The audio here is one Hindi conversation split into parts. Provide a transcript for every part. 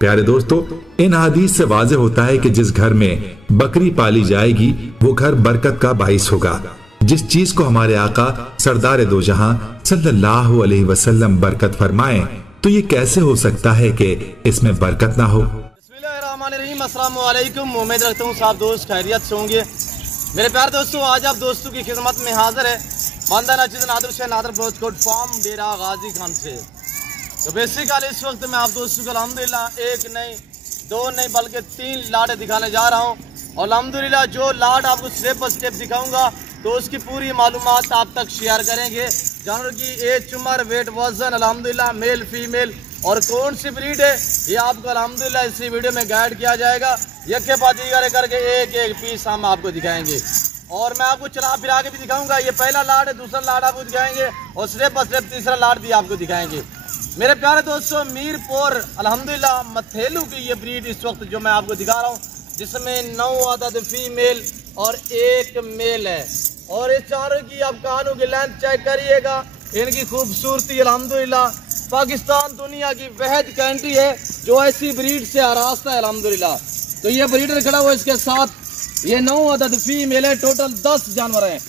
प्यारे दोस्तों, इन हदीस से वाज़ेह होता है कि जिस घर में बकरी पाली जाएगी वो घर बरकत का बाइस होगा। जिस चीज को हमारे आका सरदार दो जहां सल्लल्लाहु अलैहि वसल्लम बरकत फरमाए, तो ये कैसे हो सकता है कि इसमें बरकत ना हो। बिस्मिल्लाहिर्रहमानिर्रहीम, अस्सलाम वालेकुम। उम्मीद रखता हूँ सब दोस्त खैरियत से होंगे। मेरे प्यारे दोस्तों, आज आप दोस्तों की खिदमत में हाजिर है बंदा नाजिद नादर से नादर ब्रोचकोट फार्म डेरा गाजी खान से। तो बेसिकली इस वक्त मैं आप दोस्तों को अल्हम्दुलिल्लाह एक नहीं दो नहीं बल्कि 3 लाट दिखाने जा रहा हूँ। और अल्हम्दुलिल्लाह जो लाट आपको स्टेप बाय स्टेप दिखाऊंगा तो उसकी पूरी मालूमात आप तक शेयर करेंगे। जानवर की एज, उम्र, वेट, वजन, अल्हम्दुलिल्लाह मेल फीमेल और कौन सी ब्रीड है, ये आपको अल्हम्दुलिल्लाह इसी वीडियो में गाइड किया जाएगा। यके बाद करके एक एक पीस हम आपको दिखाएंगे और मैं आपको चला फिरा के भी दिखाऊंगा। ये पहला लाट है, दूसरा लाट आपको दिखाएंगे और स्टेप बाय स्टेप तीसरा लाट भी आपको दिखाएंगे। मेरे प्यारे दोस्तों, मीरपुर अल्हम्दुलिल्लाह मथेलू की ये ब्रीड इस वक्त जो मैं आपको दिखा रहा हूँ, जिसमें 9 अदद फीमेल और 1 मेल है। और इस चारों की आप कानों की लेंथ चेक करिएगा, इनकी खूबसूरती अल्हम्दुलिल्लाह। पाकिस्तान दुनिया की वहद कंट्री है जो ऐसी ब्रीड से आरास्ता है अल्हम्दुलिल्लाह। तो ये ब्रीडर खड़ा हुआ, इसके साथ ये 9 अदद फीमेल है, टोटल 10 जानवर हैं।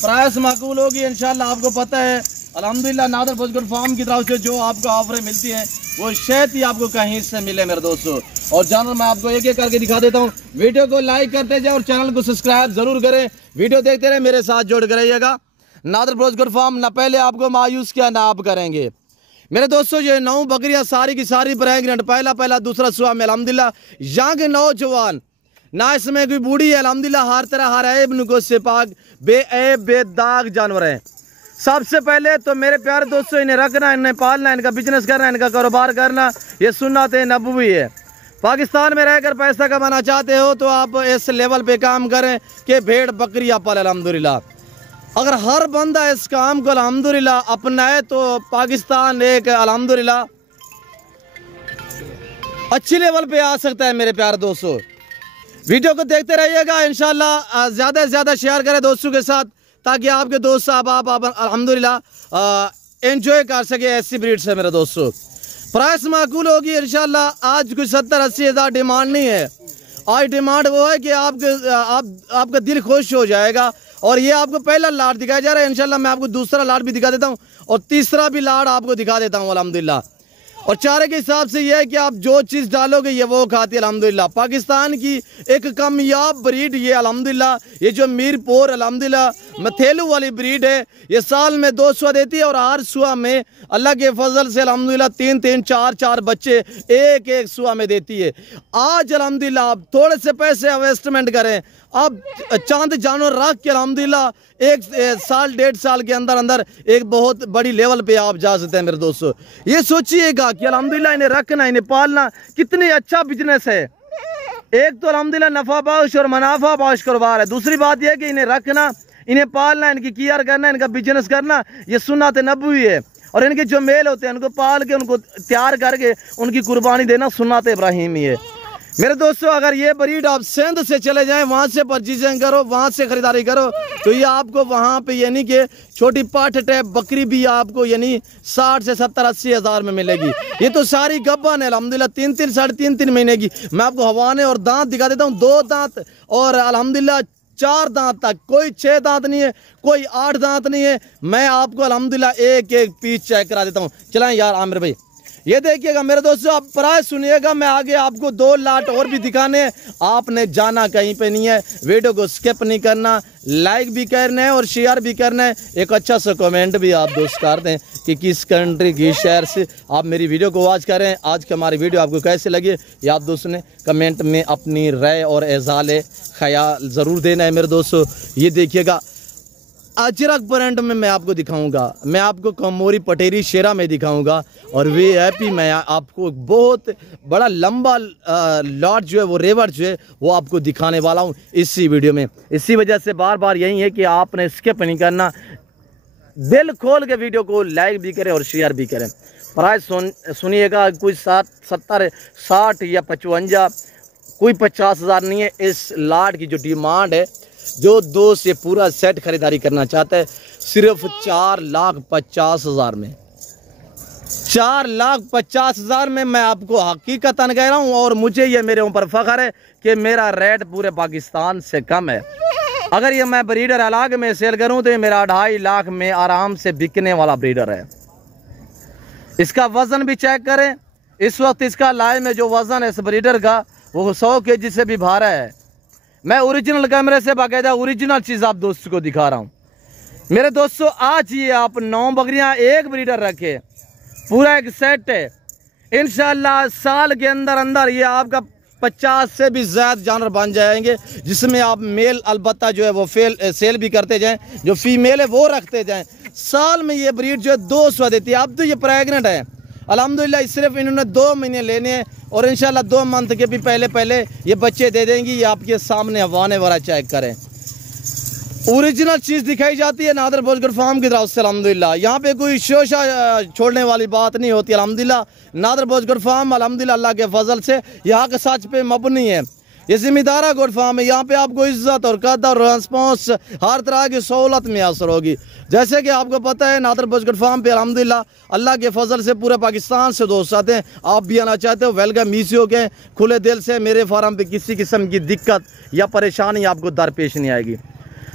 प्राइस माकूल होगी इंशाल्लाह। आपको पता है अल्हम्दुलिल्लाह नादर ब्रोचकोट फार्म की तरफ से जो आपको ऑफरें मिलती हैं वो शायद ही आपको कहीं से मिले मेरे दोस्तों। और जानवर मैं आपको एक एक करके दिखा देता हूँ। वीडियो को लाइक करते जाए और चैनल को सब्सक्राइब जरूर करें। वीडियो देखते रहे, मेरे साथ जोड़ कर रहिएगा। नादर ब्रोचकोट फार्म न पहले आपको मायूस किया ना आप करेंगे। मेरे दोस्तों, ये 9 बकरियां सारी की सारी प्रेग्नेंट, पहला दूसरा सुआ में अल्हम्दुलिल्लाह यंग नौजवान, ना इसमें कोई बूढ़ी है अल्हम्दुलिल्लाह। हर तरह हर ऐब नुको से पाक बेऐब बेदाग जानवर है। सबसे पहले तो मेरे प्यारे दोस्तों, इन्हें रखना, इन्हें पालना, इनका बिजनेस करना, इनका कारोबार करना, ये सुन्नत नबवी है। पाकिस्तान में रहकर पैसा कमाना चाहते हो तो आप इस लेवल पे काम करें कि भेड़ बकरियां पाले अल्हम्दुलिल्लाह। अगर हर बंदा इस काम को अल्हम्दुलिल्लाह अपनाए तो पाकिस्तान एक अल्हम्दुलिल्लाह अच्छी लेवल पे आ सकता है। मेरे प्यारे दोस्तों, वीडियो को देखते रहिएगा, इंशाल्लाह ज़्यादा से ज़्यादा शेयर करें दोस्तों के साथ ताकि आपके दोस्त साहब आप अल्हम्दुलिल्लाह एंजॉय कर सके ऐसी ब्रीड से। मेरे दोस्तों, प्राइस माकूल होगी इंशाल्लाह। आज कुछ 70-80 हज़ार डिमांड नहीं है। आज डिमांड वो है कि आपका दिल खुश हो जाएगा। और ये आपको पहला लाट दिखाया जा रहा है, इंशाल्लाह मैं आपको दूसरा लाट भी दिखा देता हूँ और तीसरा भी लाट आपको दिखा देता हूँ अल्हम्दुलिल्लाह। और चारे के हिसाब से यह है कि आप जो चीज़ डालोगे ये वो खाती है अल्हम्दुलिल्लाह। पाकिस्तान की एक कामयाब ब्रीड ये अल्हम्दुलिल्लाह, ये जो मीरपुर अल्हम्दुलिल्लाह मथेलू वाली ब्रीड है, ये साल में 2 सुआ देती है और हर सुआ में अल्लाह के फजल से अल्हम्दुलिल्लाह 3-3 4-4 बच्चे एक सुआ में देती है। आज अल्हम्दुलिल्लाह आप थोड़े से पैसे इन्वेस्टमेंट करें, आप चांद जानवर रख के अल्हम्दुलिल्लाह 1 साल 1.5 साल के अंदर अंदर एक बहुत बड़ी लेवल पे आप जा सकते हैं। मेरे दोस्तों, ये सोचिएगा कि अल्हम्दुलिल्लाह इन्हें रखना, इन्हें पालना कितनी अच्छा बिजनेस है। एक तो अल्हम्दुलिल्लाह नफा बाश और मुनाफा बाश कारोबार है। दूसरी बात यह है कि इन्हें रखना, इन्हें पालना, इनकी केयर करना, इनका बिजनेस करना, ये सुन्नत नबवी है। और इनके जो मेल होते हैं उनको पाल के, उनको तैयार करके उनकी कुर्बानी देना सुन्नत इब्राहिमी है। मेरे दोस्तों, अगर ये ब्रीड आप सिंध से चले जाएं, वहाँ से परचेजिंग करो, वहाँ से खरीदारी करो, तो ये आपको वहाँ पे यानी कि छोटी पाठ टाइप बकरी भी आपको यानी 60 से 70-80 हज़ार में मिलेगी। ये तो सारी गब्बन है अल्हम्दुलिल्लाह, 3-3 साढ़े 3-3 महीने की। मैं आपको हवाने और दांत दिखा देता हूँ, 2 दांत और अल्हम्दुलिल्लाह 4 दांत तक, कोई 6 दांत नहीं है, कोई 8 दांत नहीं है। मैं आपको अल्हम्दुलिल्लाह एक एक पीस चेक करा देता हूँ। चलाएं यार आमिर भाई, ये देखिएगा मेरे दोस्तों, आप प्राइस सुनिएगा। मैं आगे आपको 2 लाट और भी दिखाने, आपने जाना कहीं पे नहीं है। वीडियो को स्किप नहीं करना, लाइक भी करना है और शेयर भी करना है। एक अच्छा सा कमेंट भी आप दोस्त कर दें कि किस कंट्री किस शहर से आप मेरी वीडियो को वॉच करें। आज की हमारी वीडियो आपको कैसे लगी ये आप दोस्तों ने कमेंट में अपनी राय और एजाले ख्याल ज़रूर देना है। मेरे दोस्तों, ये देखिएगा अजरक ब्रांड में मैं आपको दिखाऊंगा, मैं आपको कमोरी पटेरी शेरा में दिखाऊंगा और वीआईपी मैं आपको बहुत बड़ा लंबा लॉट जो है वो रेवर जो है वो आपको दिखाने वाला हूं इसी वीडियो में। इसी वजह से बार बार यही है कि आपने स्किप नहीं करना, दिल खोल के वीडियो को लाइक भी करें और शेयर भी करें। प्राइस सुनिएगा, कोई 70, 60 या 55, कोई 50 हज़ार नहीं है। इस लाट की जो डिमांड है, जो 2 से पूरा सेट खरीदारी करना चाहता है, सिर्फ 4,50,000 में। 4,50,000 में मैं आपको हकीकतन कह रहा हूँ, और मुझे ये मेरे ऊपर फ़ख्र है कि मेरा रेट पूरे पाकिस्तान से कम है। अगर ये मैं ब्रीडर अलग में सेल करूँ तो ये मेरा 2.5 लाख में आराम से बिकने वाला ब्रीडर है। इसका वज़न भी चेक करें, इस वक्त इसका लाइव में जो वज़न है इस ब्रीडर का वो 100 kg से भी भारा है। मैं ओरिजिनल कैमरे से बाकायदा ओरिजिनल चीज़ आप दोस्तों को दिखा रहा हूँ। मेरे दोस्तों आज ये आप 9 बकरियाँ एक ब्रीडर रखे, पूरा एक सेट है। इंशाल्लाह साल के अंदर अंदर ये आपका 50 से भी ज़्यादा जानवर बन जाएंगे, जिसमें आप मेल अलबत्ता जो है वो सेल भी करते जाएं, जो फीमेल है वो रखते जाएं। साल में ये ब्रीड जो है 200 देती है। अब तो ये प्रेगनेंट है अल्हम्दुलिल्लाह, सिर्फ इन्होंने 2 महीने लेने हैं और इंशाल्लाह 2 मंथ के भी पहले ये बच्चे दे देंगी। ये आपके सामने हवाने वाला चेक करें, ओरिजिनल चीज़ दिखाई जाती है नादर भोजगर फार्म की तरफ से अल्हम्दुलिल्लाह। यहाँ पे कोई शोशा छोड़ने वाली बात नहीं होती अल्हम्दुलिल्लाह। नादर भोजगर फार्म अल्हम्दुलिल्लाह अल्लाह के फजल से यहाँ के सच पे मबनी है। ये जिम्मेदारा गोट फार्म है, यहाँ पे आपको इज्जत और कदर और रिस्पॉन्स हर तरह की सहूलत मैसर होगी। जैसे कि आपको पता है नादर भोजगर फार्म पे अल्हम्दुलिल्लाह अल्लाह के फजल से पूरे पाकिस्तान से दोस्त आते हैं। आप भी आना चाहते हो वेलकम ईजी हो गए, खुले दिल से। मेरे फार्म पे किसी किस्म की दिक्कत या परेशानी आपको दरपेश नहीं आएगी।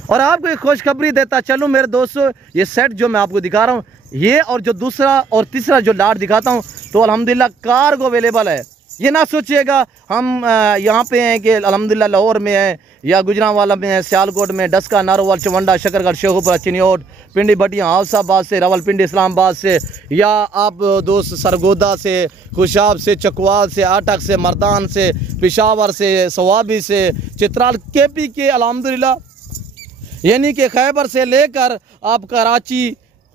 और आपको एक खुशखबरी देता चलूँ मेरे दोस्तों, ये सेट जो मैं आपको दिखा रहा हूँ ये और जो दूसरा और तीसरा जो लाट दिखाता हूँ तो अल्हम्दुलिल्लाह कार्गो अवेलेबल है। ये ना सोचिएगा हम यहाँ पे हैं कि अल्हम्दुलिल्लाह लाहौर में है या गुजरांवाला में है, सियालकोट में, डस्का, नारोवाल, चवंडा, शकरगढ़, शेखुपुरा, चिन्योट, पिंडी, भटिया, हाउसाबाद से, रावलपिंडी, इस्लामाबाद से, या आप दोस्त सरगोदा से, खुशाब से, चकवाल से, आटक से, मर्दान से, पेशावर से, सवाबी से, चित्राल, केपी के अल्हम्दुलिल्लाह, यानी कि खैबर से लेकर आप कराची,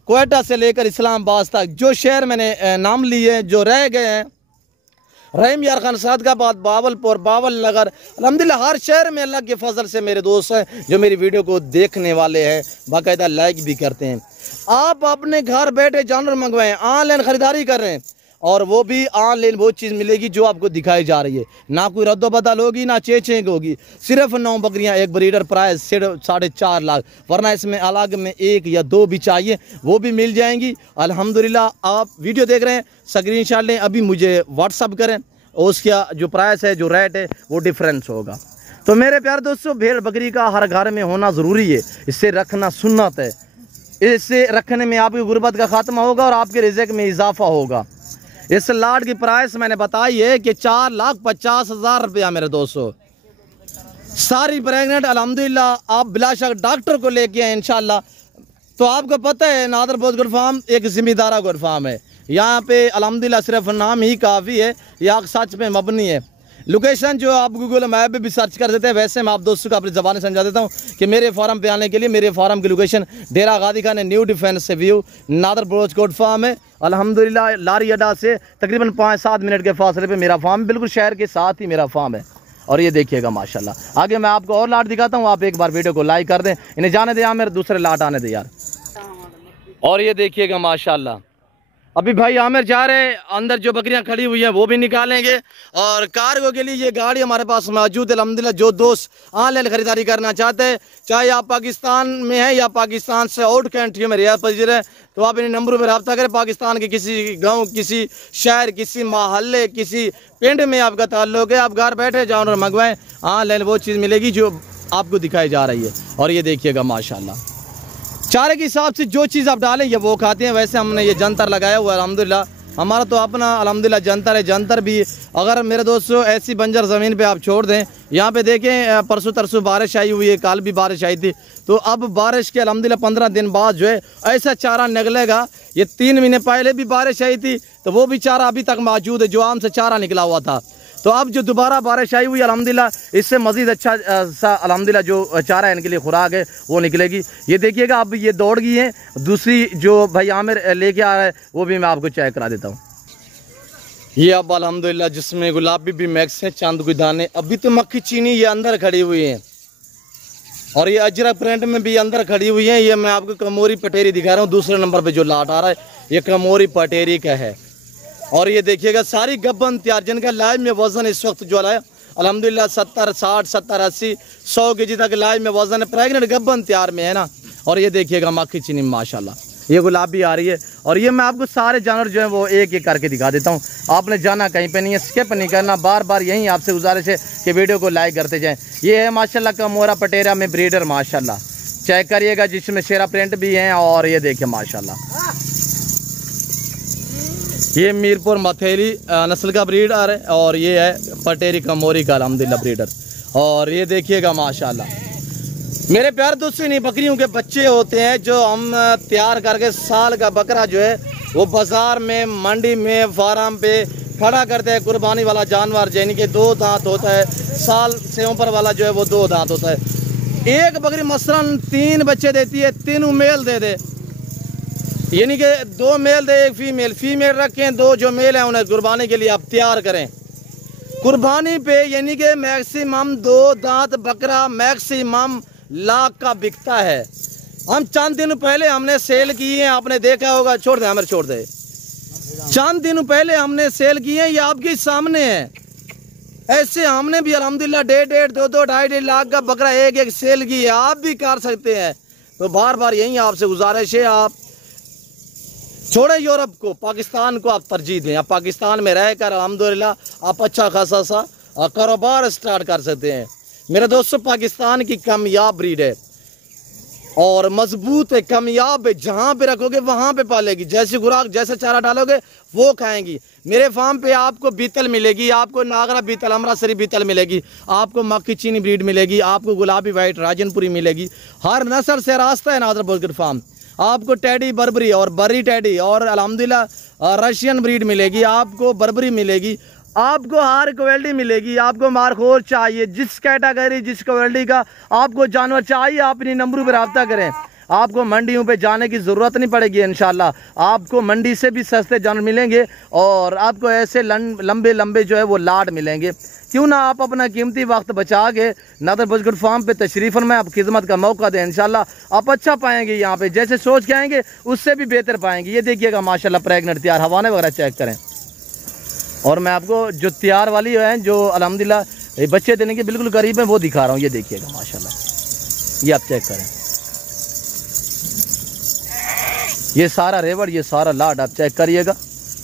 क्वेटा से लेकर इस्लामाबाद तक जो शहर मैंने नाम लिए जो रह गए हैं, रहीम यार खान सादगाबाद, बावलपुर, बावल नगर, अल्हम्दुलिल्लाह हर शहर में अल्लाह के फजल से मेरे दोस्त हैं जो मेरी वीडियो को देखने वाले हैं, बाकायदा लाइक भी करते हैं। आप अपने घर बैठे जानवर मंगवाएं, ऑनलाइन ख़रीदारी कर रहे हैं और वो भी ऑनलाइन वो चीज़ मिलेगी जो आपको दिखाई जा रही है। ना कोई रद्दो बदल होगी ना चेंज होगी। सिर्फ 9 बकरियां एक ब्रीडर, प्राइस 4.5 लाख, वरना इसमें अलग में 1 या 2 भी चाहिए वो भी मिल जाएंगी अल्हम्दुलिल्लाह। आप वीडियो देख रहे हैं स्क्रीनशॉट लें, अभी मुझे व्हाट्सअप करें, उसका जो प्राइस है जो रेट है वो डिफरेंस होगा। तो मेरे प्यारे दोस्तों भेड़ बकरी का हर घर में होना ज़रूरी है, इससे रखना सुन्नत है। इससे रखने में आपकी गुर्बत का खात्मा होगा और आपके रिज़्क़ में इजाफा होगा। इस लाट की प्राइस मैंने बताई है कि 4,50,000 रुपया मेरे दोस्तों। सारी प्रेगनेंट अल्हम्दुलिल्लाह। आप बिलाशक डॉक्टर को लेके आए इंशाल्लाह। तो आपको पता है नादर भोजगर फार्म एक जिम्मेदारा गोट फार्म है। यहाँ पे अल्हम्दुलिल्लाह सिर्फ नाम ही काफ़ी है, यहाँ सच में मबनी है। लोकेशन जो आप गूगल मैप पे भी सर्च कर देते हैं, वैसे मैं आप दोस्तों को अपनी ज़बान समझा देता हूँ कि मेरे फार्म पे आने के लिए मेरे फार्म की लोकेशन डेरा गादी खान न्यू डिफेंस से व्यू नादर भोजगर फार्म है अल्हम्दुलिल्लाह। लारी अड्डा से तकरीबन 5-7 मिनट के फासले पे मेरा फार्म, बिल्कुल शहर के साथ ही मेरा फार्म है। और ये देखिएगा माशाल्लाह। आगे मैं आपको और लाट दिखाता हूँ, आप एक बार वीडियो को लाइक कर दें। इन्हें जाने दे यार, मेरे दूसरे लाट आने दे यार। और ये देखिएगा माशाल्लाह, अभी भाई आमिर जा रहे हैं, अंदर जो बकरियां खड़ी हुई हैं वो भी निकालेंगे। और कार्गो के लिए ये गाड़ी हमारे पास मौजूद है अल्हम्दुलिल्लाह। जो दोस्त ऑनलाइन खरीदारी करना चाहते हैं, चाहे आप पाकिस्तान में हैं या पाकिस्तान से आउट कंट्री में रियायत पजीर है, तो आप इन नंबरों पर रब्ता करें। पाकिस्तान के किसी गाँव, किसी शहर, किसी मोहल्ले, किसी पिंड में आपका ताल्लुक है, आप घर बैठे जानवर मंगवाएँ, ऑनलाइन वो चीज़ मिलेगी जो आपको दिखाई जा रही है। और ये देखिएगा माशाल्लाह, चारे के हिसाब से जो चीज़ आप डालें ये वो खाते हैं। वैसे हमने ये जंतर लगाया हुआ है अल्हम्दुलिल्लाह, हमारा तो अपना अल्हम्दुलिल्लाह जंतर है। जंतर भी अगर मेरे दोस्तों ऐसी बंजर ज़मीन पे आप छोड़ दें, यहाँ पे देखें परसों तरसों बारिश आई हुई है, कल भी बारिश आई थी, तो अब बारिश के अल्हम्दुलिल्लाह 15 दिन बाद जो है ऐसा चारा निकलेगा। ये 3 महीने पहले भी बारिश आई थी तो वो भी चारा अभी तक मौजूद है जो आम से चारा निकला हुआ था। तो अब जो दोबारा बारिश आई हुई अल्हम्दुलिल्लाह, इससे मज़ीद अच्छा सा अल्हम्दुलिल्लाह जो चारा इनके लिए खुराक है वो निकलेगी। ये देखिएगा अब ये दौड़ गई है। दूसरी जो भाई आमिर लेके आ रहा है वो भी मैं आपको चेक करा देता हूँ। ये अब अल्हम्दुलिल्लाह जिसमें गुलाबी भी मैक्स है, चांद के दाने, अभी तो मक्खी चीनी ये अंदर खड़ी हुई है। और ये अजरक प्रिंट में भी अंदर खड़ी हुई है। ये मैं आपको कमोरी पटेरी दिखा रहा हूँ। दूसरे नंबर पर जो लाट आ रहा है ये कमोरी पटेरी का है। और ये देखिएगा सारी गब्बन तैयार, जिनका लाइव में वज़न इस वक्त जो है अल्हम्दुलिल्लाह 70, 60, 70, 80, 100 kg तक लाइव में वज़न है। प्रेगनेंट गब्बन तैयार में है ना। और ये देखिएगा मक्खी चीनी माशाल्लाह, ये गुलाबी आ रही है। और ये मैं आपको सारे जानवर जो है वो एक एक करके दिखा देता हूँ। आपने जाना कहीं पे नहीं है, स्किप नहीं करना, बार बार यही आपसे गुजारिश है कि वीडियो को लाइक करते जाएं। ये है माशाल्लाह कमोरा पटेरा में ब्रीडर, माशाल्लाह चेक करिएगा, जिसमें शेरा प्रिंट भी हैं। और ये देखिए माशाल्लाह, ये मीरपुर मथेली नस्ल का ब्रीडर है और ये है पटेरी कमोरी का अल्हम्दुलिल्लाह ब्रीडर। और ये देखिएगा माशाल्लाह मेरे प्यार दोस्तों, नहीं बकरियों के बच्चे होते हैं जो हम तैयार करके साल का बकरा जो है वो बाजार में, मंडी में, फार्म पे खड़ा करते हैं। कुर्बानी वाला जानवर यानी कि 2 दांत होता है, साल से ऊपर वाला जो है वो 2 दांत होता है। एक बकरी मसलन 3 बच्चे देती है, 3 मेल दे दे, यानी कि 2 मेल दे 1 फीमेल, फीमेल रखें 2 जो मेल हैं उन्हें कुर्बानी के लिए आप तैयार करें। कुर्बानी पे यानी कि मैक्सिमम 2 दांत बकरा मैक्सिमम लाख का बिकता है। हम चंद दिन पहले हमने सेल किए हैं, आपने देखा होगा, छोड़ दे हमें, छोड़ दे, चंद दिन पहले हमने सेल किए हैं, ये आपके सामने है। ऐसे हमने भी अल्हम्दुलिल्लाह 1.5, 2, 2.5 लाख का बकरा एक एक सेल की है, आप भी कर सकते हैं। तो बार बार यही आपसे गुजारिश है, आप छोड़े यूरोप को, पाकिस्तान को आप तरजीह दें। आप पाकिस्तान में रहकर अल्हम्दुलिल्लाह आप अच्छा खासा सा कारोबार स्टार्ट कर सकते हैं। मेरे दोस्तों, पाकिस्तान की कामयाब ब्रीड है और मजबूत है, कामयाब है। जहाँ पे रखोगे वहाँ पे पालेगी, जैसे खुराक जैसे चारा डालोगे वो खाएंगी। मेरे फार्म पे आपको बीतल मिलेगी, आपको नागरा बीतल, अमृतसरी बीतल मिलेगी, आपको मक्की चीनी ब्रीड मिलेगी, आपको गुलाबी वाइट राजनपुरी मिलेगी। हर नस्ल से रास्ता है नादर बुजुर्ग फार्म। आपको टेडी बर्बरी और बरी टेडी और अल्हम्दुलिल्लाह रशियन ब्रीड मिलेगी, आपको बर्बरी मिलेगी, आपको हर क्वालिटी मिलेगी। आपको मारखोर चाहिए, जिस कैटेगरी जिस क्वालिटी का आपको जानवर चाहिए, आप इन्हीं नंबरों पर रब्ता करें। आपको मंडियों पे जाने की ज़रूरत नहीं पड़ेगी इंशाल्लाह। आपको मंडी से भी सस्ते जानवर मिलेंगे और आपको ऐसे लंबे लंबे जो है वो लाड मिलेंगे। क्यों ना आप अपना कीमती वक्त बचा के नादर बुजुर्ग फार्म पे तशरीफ़ में आप खिदमत का मौका दें, इंशाल्लाह आप अच्छा पाएंगे। यहाँ पे जैसे सोच के आएंगे उससे भी बेहतर पाएंगे। ये देखिएगा माशाल्लाह प्रेगनेंट तैयार, हवाने वगैरह चेक करें। और मैं आपको जो तैयार वाली है जो अल्हम्दुलिल्लाह बच्चे देने के बिल्कुल करीब है वो दिखा रहा हूँ। ये देखिएगा माशाल्लाह, ये आप चेक करें, ये सारा रेवड़, ये सारा लाड आप चेक करिएगा।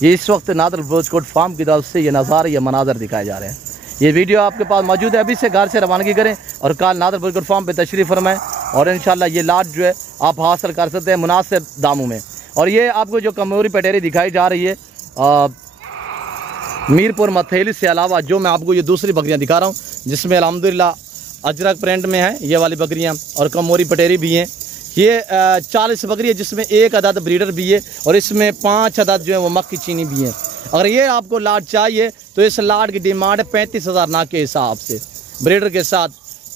ये इस वक्त नादर बुजुर्ग फार्म की तरफ से ये नज़ारे, ये मनाजर दिखाए जा रहे हैं। ये वीडियो आपके पास मौजूद है, अभी से घर से रवानगी करें और कल नादर बुजुर्ग फार्म पे तशरीफ़ फरमाएं और इंशाल्लाह ये लाड जो है आप हासिल कर सकते हैं मुनासिब दामों में। और ये आपको जो कमोरी पटेरी दिखाई जा रही है मीरपुर मथेली से अलावा जो मैं आपको ये दूसरी बकरियां दिखा रहा हूँ जिसमें अल्हम्दुलिल्लाह अजरक प्रिंट में है ये वाली बकरियां और कमोरी पटेरी भी हैं। ये 40 बकरी है जिसमें 1 अदद ब्रीडर भी है और इसमें 5 अदद जो है वो मक्की चीनी भी है। अगर ये आपको लाड चाहिए तो इस लाड की डिमांड है 35,000 नाक के हिसाब से ब्रीडर के साथ,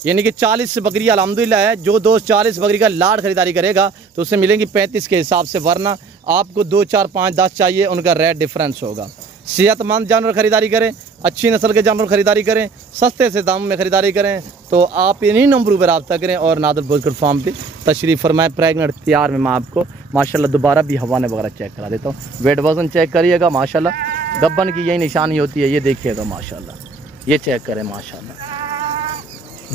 यानी कि 40 बकरी अल्हम्दुलिल्लाह है। जो दोस्त 40 बकरी का लाड खरीदारी करेगा तो उससे मिलेंगी 35 के हिसाब से, वरना आपको 2, 4, 5, 10 चाहिए, उनका रेट डिफरेंस होगा। सेहतमंद जानवर खरीदारी करें, अच्छी नस्ल के जानवर खरीदारी करें, सस्ते से दाम में खरीदारी करें, तो आप इन्हीं नंबरों पर रब्ता करें और नादर बुजुर्ग फार्म पे तशरीफ़ फरमाएं। प्रेगनेंट तैयार में मैं आपको माशाल्लाह दोबारा भी हवाने वगैरह चेक करा देता हूँ। वेट वज़न चेक करिएगा माशाल्लाह, गब्बन की यही निशानी होती है। ये देखिएगा माशाल्लाह, ये चेक करें माशाल्लाह,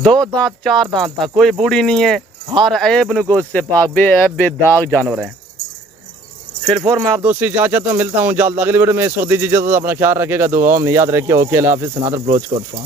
2 दांत 4 दांत तक, कोई बूढ़ी नहीं है, हर ऐब नुकोस से पाक, बेऐब बेदाग जानवर हैं। फिर मैं आप दोस्तों इजाज़त मिलता हूँ जल्द अगली वीडियो में। इस वक्त दीजिए, अपना ख्याल रखेगा, दुआओं में याद रखिए। ओके, अल्लाह हाफ़िज़। नादर बुजुर्ग फार्म।